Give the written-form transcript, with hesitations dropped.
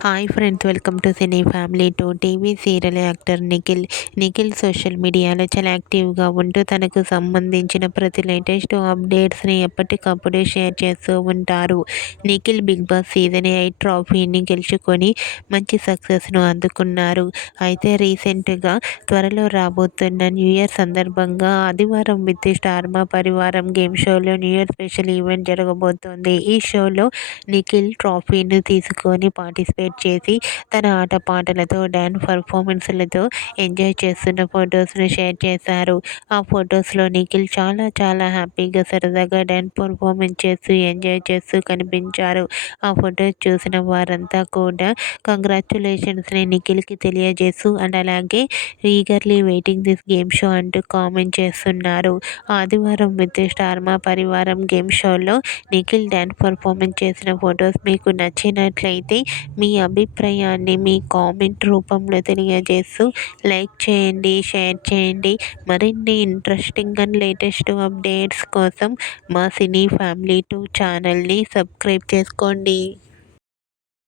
Hi friends, welcome to cine family two. TV serial actor Nikhil social మీడియాలో చాలా యాక్టివ్గా ఉంటూ తనకు సంబంధించిన ప్రతి లేటెస్ట్ అప్డేట్స్ని ఎప్పటికప్పుడు షేర్ చేస్తూ ఉంటారు. నిఖిల్ బిగ్ బాస్ సీజన్ 8 ట్రోఫీని గెలుచుకొని మంచి సక్సెస్ను అందుకున్నారు. అయితే రీసెంట్గా త్వరలో రాబోతున్న న్యూ ఇయర్ సందర్భంగా ఆదివారం విత్ స్టార్ మా పరివారం గేమ్ షోలో న్యూ ఇయర్ స్పెషల్ ఈవెంట్ జరగబోతోంది. ఈ షోలో నిఖిల్ ట్రోఫీని తీసుకొని పార్టిసిపేట్ చేసి తన ఆటపాటలతో డ్యాన్స్ పర్ఫార్మెన్స్లతో ఎంజాయ్ చేస్తున్న ఫొటోస్ను షేర్ చేశారు. ఆ ఫొటోస్లో నిఖిల్ చాలా చాలా హ్యాపీగా సరదాగా డ్యాన్స్ పర్ఫార్మెన్స్ చేస్తూ ఎంజాయ్ చేస్తూ కనిపించారు. ఆ ఫొటోస్ చూసిన వారంతా కూడా కంగ్రాచ్యులేషన్స్ని నిఖిల్కి తెలియజేస్తూ అండ్ అలాగే eagerly waiting this game show అంటూ కామెంట్ చేస్తున్నారు. ఆదివారం విత్ స్టార్ మా పరివారం గేమ్ షోలో నిఖిల్ డ్యాన్స్ పర్ఫార్మెన్స్ చేసిన ఫొటోస్ మీకు నచ్చినట్లయితే మీ అభిప్రాయాన్ని మీ కామెంట్ రూపంలో తెలియజేస్తూ లైక్ చేయండి, షేర్ చేయండి. మరిన్ని ఇంట్రెస్టింగ్ అండ్ లేటెస్ట్ అప్డేట్స్ కోసం మా సినీ ఫ్యామిలీ 2 ఛానల్ని సబ్స్క్రైబ్ చేసుకోండి.